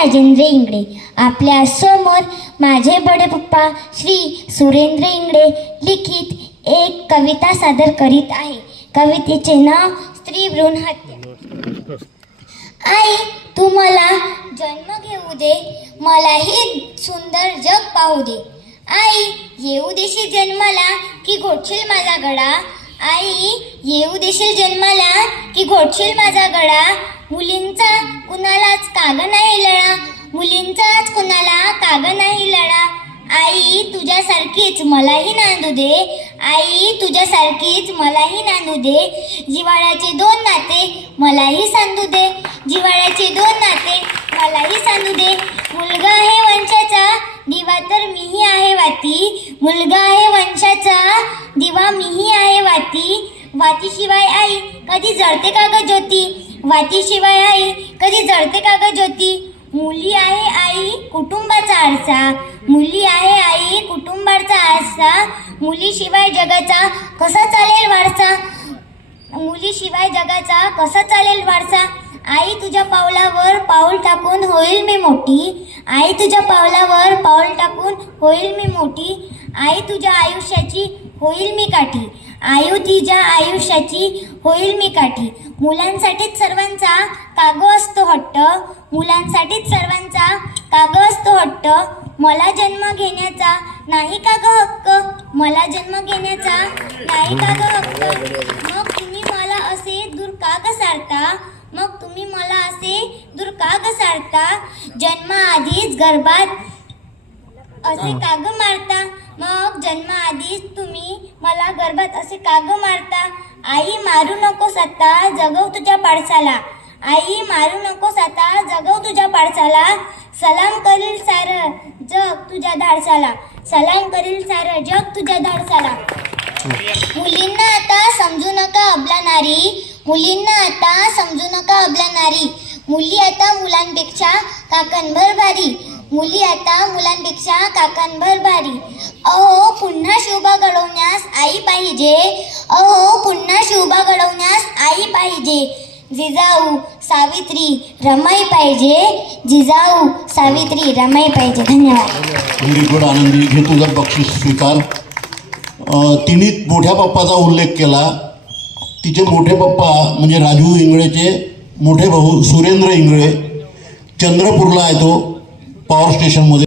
राजेंद्र इंगळे. आपल्या समोर माझे बडे पप्पा श्री सुरेंद्र इंगळे लिखित एक कविता सादर करीत आहे. कवितेचे नाव स्त्री भ्रूण हत्या. आई तू मला जन्म घेऊ दे, मलाही सुंदर जग पाहू दे. आई येऊ देशील जन्माला की घोटशील माझा गळा. आई येऊ देशील जन्माला की घोटशील माझा गळा. मुलींचा कुणालाच काग नाही लळा, मुलींचाच कुणाला काग नाही लळा. आई तुझ्यासारखीच मलाही नांदू दे, आई तुझ्यासारखीच मलाही नांदू दे. जिव्हाळ्याचे दोन नाते मलाही सांधू दे, जिव्हाळ्याचे दोन नाते मलाही सांधू दे. मुलगा आहे वंशाचा दिवा तर मीही आहे वाती, मुलगा आहे वंशाचा दिवा मीही आहे वाती. वातीशिवाय आई कधी जळते का ग ज्योती, वातीशिवाय आई कधी जळते का ग ज्योती. मुली आहे आई कुटुंबाचा आरसा, मुली आहे आई कुटुंबाचा आरसा. मुलीशिवाय जगाचा कसा चालेल वारसा, मुलीशिवाय जगाचा कसा चालेल वारसा. आई तुझ्या पावलावर पाऊल टाकून होईल मी मोठी, आई तुझ्या पावलावर पाऊल टाकून होईल मी मोठी. आई तुझ्या आयुष्याची होईल मी काठी, आयु तिच्या आयुष्याची होईल मी काठी. मुलांसाठीच सर्वांचा कागो असतो हट्ट, मुलांसाठीच सर्वांचा कागो असतो हट्ट. मला जन्म घेण्याचा नाही का ग हक्क, मला जन्म घेण्याचा नाही का ग हक्क. मग तुम्ही मला असे दूर का ग सारता, मग तुम्ही मला असे दूर का ग सारता. जन्माआधीच गर्भात असे काग मारता, मग जन्माआधीच तुम्ही मला गर्भात असे काग मारता. आई मारू नकोस आता जगव तुझ्या पाडसाला, आई मारू नकोस आता जगव तुझ्या पाडसाला. सलाम करील सारं जग तुझ्या धाडसाला, सलाम करील सारं जग तुझ्या धाडसाला. मुलींना आता समजू नका अबला नारी, मुलींना आता समजू नका अबला नारी. मुली आता मुलांपेक्षा काकांभर भारी, मुली आता मुलांपेक्षा काकांभर भारी. अहो पुन्हा शोभा घडवण्यास आई पाहिजे, अहो पुन्हा शोभा घडवण्यास आई पाहिजे. जिजाऊ सावित्री रमाई पाहिजे, जिजाऊ सावित्री रमाई पाहिजे. धन्यवाद. व्हेरी गुड आनंदी, घे तुझं बक्षीस स्वीकार. तिने मोठ्या पप्पाचा उल्लेख केला. तिचे मोठे पप्पा म्हणजे राजू इंगळेचे मोठे भाऊ सुरेंद्र इंगळे चंद्रपूरला आहे, तो पॉवर स्टेशनमध्ये.